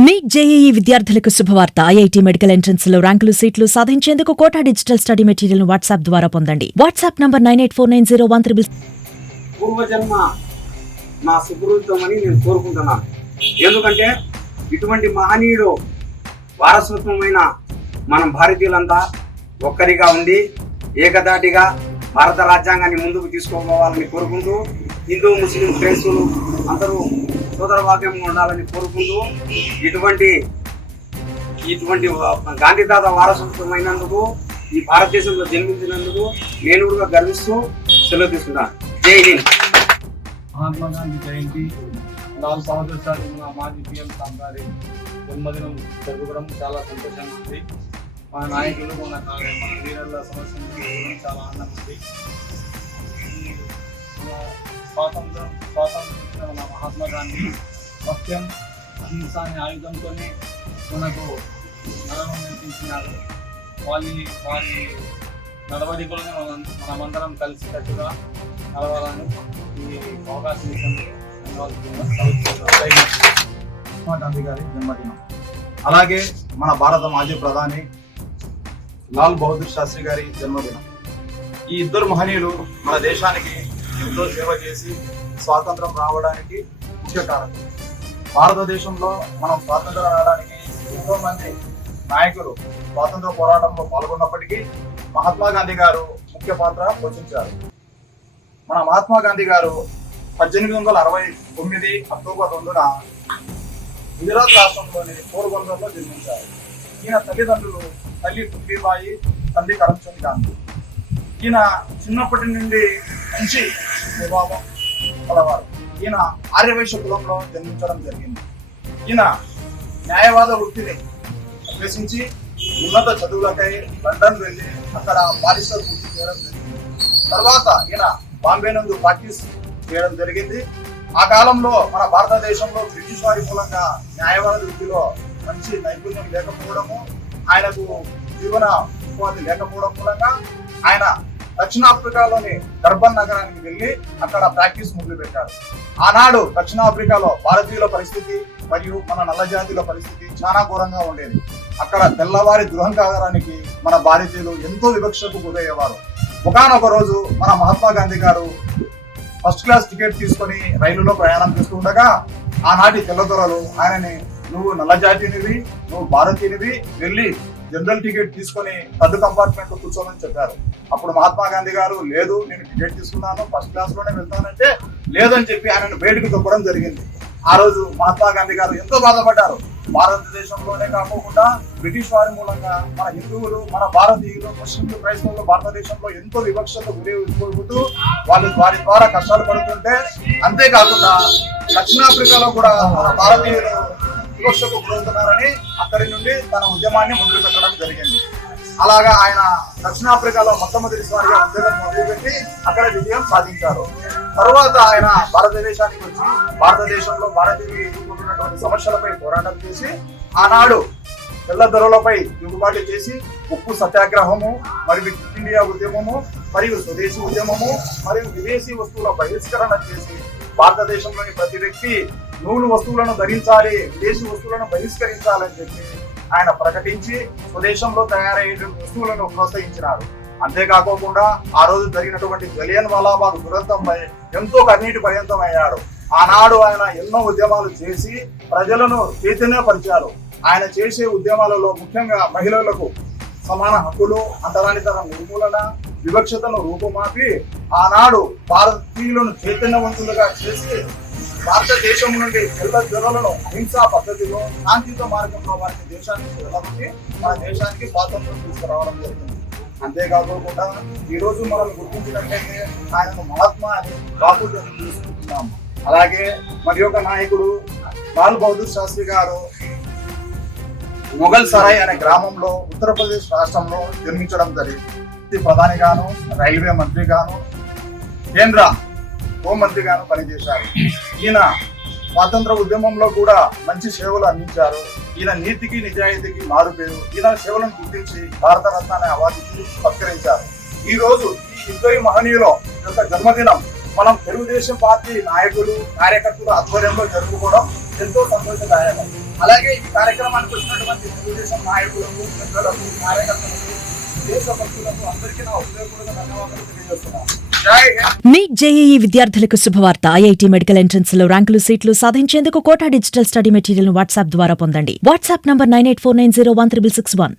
Neat JEE విద్యార్థులకు శుభవార్త. IIT medical entrance లో ర్యాంకులు సీట్లు సాధించేందుకు Kota digital study material WhatsApp ద్వారా పొందండి. వాట్సాప్ నంబర్ 984901 పూర్వజన్మ నా సుకృతమని నేను కోరుకుంటున్నాను. ఎందుకంటే ఇటువంటి మహనీయుడు వారసత్వమైన మనం భారతీయులంతా ఒక్కరిగా ఉండి ఏకదాటిగా భారత రాజ్యాంగాన్ని ముందుకు తీసుకోవాలని కోరుకుంటూ హిందూ ముస్లిం క్రైస్తవులు అందరూ సోదర భాగ్యంగా ఉండాలని కోరుకుంటూ ఇటువంటి గాంధీ తాత వారసత్వమైనందుకు ఈ భారతదేశంలో జన్మించినందుకు నేను కూడా గర్విస్తూ సెలవు తీసుకున్నాను. జై హింద్. మహాత్మా గాంధీ జయంతి, లాల్ బహదూర్ శాస్త్రి మన మాజీ పిఎం గారి జన్మదినం జరుపుకోవడం చాలా సంతోషంగా ఉంది. మన నాయకులు మన వీరల్ల సమస్యలు చాలా ఆనందం ఉంది. స్వాతంత్రం మన మహాత్మా గాంధీ సత్యం అహింస అనే ఆయుధంతోనే మనకు నడవడం నేర్పించినారు. వారి నడవడికలోనే మనమందరం కలిసికట్టుగా నడవాలని ఈ అవకాశం ఇచ్చినందుకు మహాత్మా గాంధీ గారి జన్మదినం. అలాగే మన భారత మాజీ ప్రధాని లాల్ బహదూర్ శాస్త్రి గారి జన్మదినం. ఈ ఇద్దరు మహనీయులు మన దేశానికి ఎంతో సేవ చేసి స్వాతంత్రం రావడానికి ముఖ్య కారణం. భారతదేశంలో మనం స్వాతంత్రం రావడానికి ఎంతో మంది నాయకులు స్వాతంత్ర పోరాటంలో పాల్గొన్నప్పటికీ మహాత్మా గాంధీ గారు ముఖ్య పాత్ర పోషించారు. మన మహాత్మా గాంధీ గారు 1869 అక్టోబర్ 2న గుజరాత్ రాష్ట్రంలోని పోర్బందర్లో జన్మించారు. ఈయన తల్లిదండ్రులు తల్లి పుత్రిబాయి, తండ్రి కరమ్చంద్ గాంధీ. ఈయన చిన్నప్పటి నుండి మంచి స్వభావం కలవారు. ఈయన ఆర్యవైశ్య కులంలో జన్మించడం జరిగింది. ఈయన న్యాయవాద వృత్తిని అభ్యసించి ఉన్నత చదువులకై లండన్ వెళ్ళి అక్కడ బారిస్టర్ పూర్తి చేయడం జరిగింది. తర్వాత ఈయన బాంబే నందు ప్రాక్టీస్ చేయడం జరిగింది. ఆ కాలంలో మన భారతదేశంలో బ్రిటిష్ వారి మూలంగా న్యాయవాద వృత్తిలో మంచి నైపుణ్యం లేకపోవడము, ఆయనకు జీవన ఉపాధి లేకపోవడం మూలంగా ఆయన దక్షిణాఫ్రికాలోని డర్బన్ నగరానికి వెళ్ళి అక్కడ ప్రాక్టీస్ మొదలు పెట్టారు. ఆనాడు దక్షిణాఫ్రికాలో భారతీయుల పరిస్థితి మరియు మన నల్ల జాతుల పరిస్థితి చాలా ఘోరంగా ఉండేది. అక్కడ తెల్లవారి గృహంకాగారానికి మన భారతీయులు ఎంతో వివక్షకు గురయ్యేవారు. ఒకానొక రోజు మన మహాత్మా గాంధీ గారు ఫస్ట్ క్లాస్ టికెట్ తీసుకొని రైలులో ప్రయాణం చేస్తూ ఉండగా ఆనాటి తెల్లదొరలు ఆయనని, నువ్వు నల్ల జాతీయునివి, నువ్వు భారతీయునివి, వెళ్ళి జనరల్ టికెట్ తీసుకొని థర్డ్ కంపార్ట్మెంట్ లో కూర్చోమని చెప్పారు. అప్పుడు మహాత్మా గాంధీ గారు, లేదు నేను టికెట్ తీసుకున్నాను, ఫస్ట్ క్లాస్ లోనే వెళ్తానంటే లేదని చెప్పి ఆయనను బయటకు తొక్కడం జరిగింది. ఆ రోజు మహాత్మా గాంధీ గారు ఎంతో బాధపడ్డారు. భారతదేశంలోనే కాకుండా బ్రిటిష్ వారి మూలంగా మన హిందువులు, మన భారతీయులు, ముస్లింలు, క్రైస్తవులు భారతదేశంలో ఎంతో వివక్షతకు గురవుతూ వాళ్ళు వారి ద్వారా కష్టాలు పడుతుంటే, అంతేకాకుండా దక్షిణాఫ్రికాలో కూడా మన భారతీయులు వివక్షకు గురవుతున్నారని అక్కడి నుండి తన ఉద్యమాన్ని మొదలు పెట్టడం జరిగింది. అలాగా ఆయన దక్షిణాఫ్రికాలో మొట్టమొదటిసారిగా ఉద్యోగం మొదలుపెట్టి అక్కడ విజయం సాధించారు. తరువాత ఆయన భారతదేశానికి వచ్చి భారతదేశంలో భారతీయులు ఎదుర్కొంటున్నటువంటి సమస్యలపై పోరాటం చేసి ఆనాడు తెల్ల దొరలపై తిరుగుబాటు చేసి ఉప్పు సత్యాగ్రహము మరియు క్విట్ ఇండియా ఉద్యమము మరియు స్వదేశీ ఉద్యమము మరియు విదేశీ వస్తువుల బహిష్కరణ చేసి భారతదేశంలోని ప్రతి వ్యక్తి నూలు వస్తువులను ధరించాలి, విదేశీ వస్తువులను బహిష్కరించాలని చెప్పి ఆయన ప్రకటించి స్వదేశంలో తయారయ్యే వస్తువులను ప్రోత్సహించినారు. అంతేకాకుండా ఆ రోజు జరిగినటువంటి జలియన్ వాలాబాగ్ దురంతంపై ఎంతో కన్నీటి పర్యంతం అయ్యాడు. ఆనాడు ఆయన ఎన్నో ఉద్యమాలు చేసి ప్రజలను చైతన్యపరిచారు. ఆయన చేసే ఉద్యమాలలో ముఖ్యంగా మహిళలకు సమాన హక్కులు, అంటరానితనం నిర్మూలన, వివక్షతను రూపుమాపి ఆనాడు భారతీయులను చైతన్యవంతులుగా చేసి భారతదేశం నుండి తెల్ల జొరలను అహింసా పద్ధతిలో శాంతియుత మార్గంలో వారికి దేశానికి వెళ్ళబట్టి మన దేశానికి స్వాతంత్రం తీసుకురావడం జరిగింది. అంతేకాకుండా ఈ రోజు మనం గుర్తించినట్లయితే ఆయనను మహాత్మా అని బాపుజీ తీసుకుంటున్నాము. అలాగే మరి ఒక నాయకుడు లాల్ బహదూర్ శాస్త్రి గారు మొఘల్ సరాయ్ అనే గ్రామంలో ఉత్తరప్రదేశ్ రాష్ట్రంలో జన్మించడం జరిగింది. ప్రధానిగాను, రైల్వే మంత్రిగాను, కేంద్ర హోంమంత్రిగాను పనిచేశారు. ఈయన స్వాతంత్ర ఉద్యమంలో కూడా మంచి సేవలు అందించారు. ఈయన నీతికి నిజాయితీకి మారుపేరు. ఈయన సేవలను గుర్తించి భారతరత్న అనే అవార్డు సత్కరించారు. ఈ రోజు ఈ ఇద్దరి మహనీయుల యొక్క జన్మదినం మనం తెలుగుదేశం పార్టీ నాయకులు, కార్యకర్తల ఆధ్వర్యంలో జరుపుకోవడం ఎంతో సంతోషదాయకం. అలాగే ఈ కార్యక్రమానికి వచ్చినటువంటి తెలుగుదేశం నాయకులకు, పెద్దలకు, కార్యకర్తలకు, దేశభక్తులకు అందరికీ నా హృదయపూర్వక ధన్యవాదాలు తెలియజేస్తున్నాను. జై హింద్. నీట్ జేఈఈ విద్యార్థులకు శుభవార్త. ఐఐటీ మెడికల్ ఎంట్రన్స్ లో ర్యాంకులు సీట్లు సాధించేందుకు కోటా డిజిటల్ స్టడీ మెటీరియల్ ను వాట్సాప్ ద్వారా పొందండి. WhatsApp number 9849016661.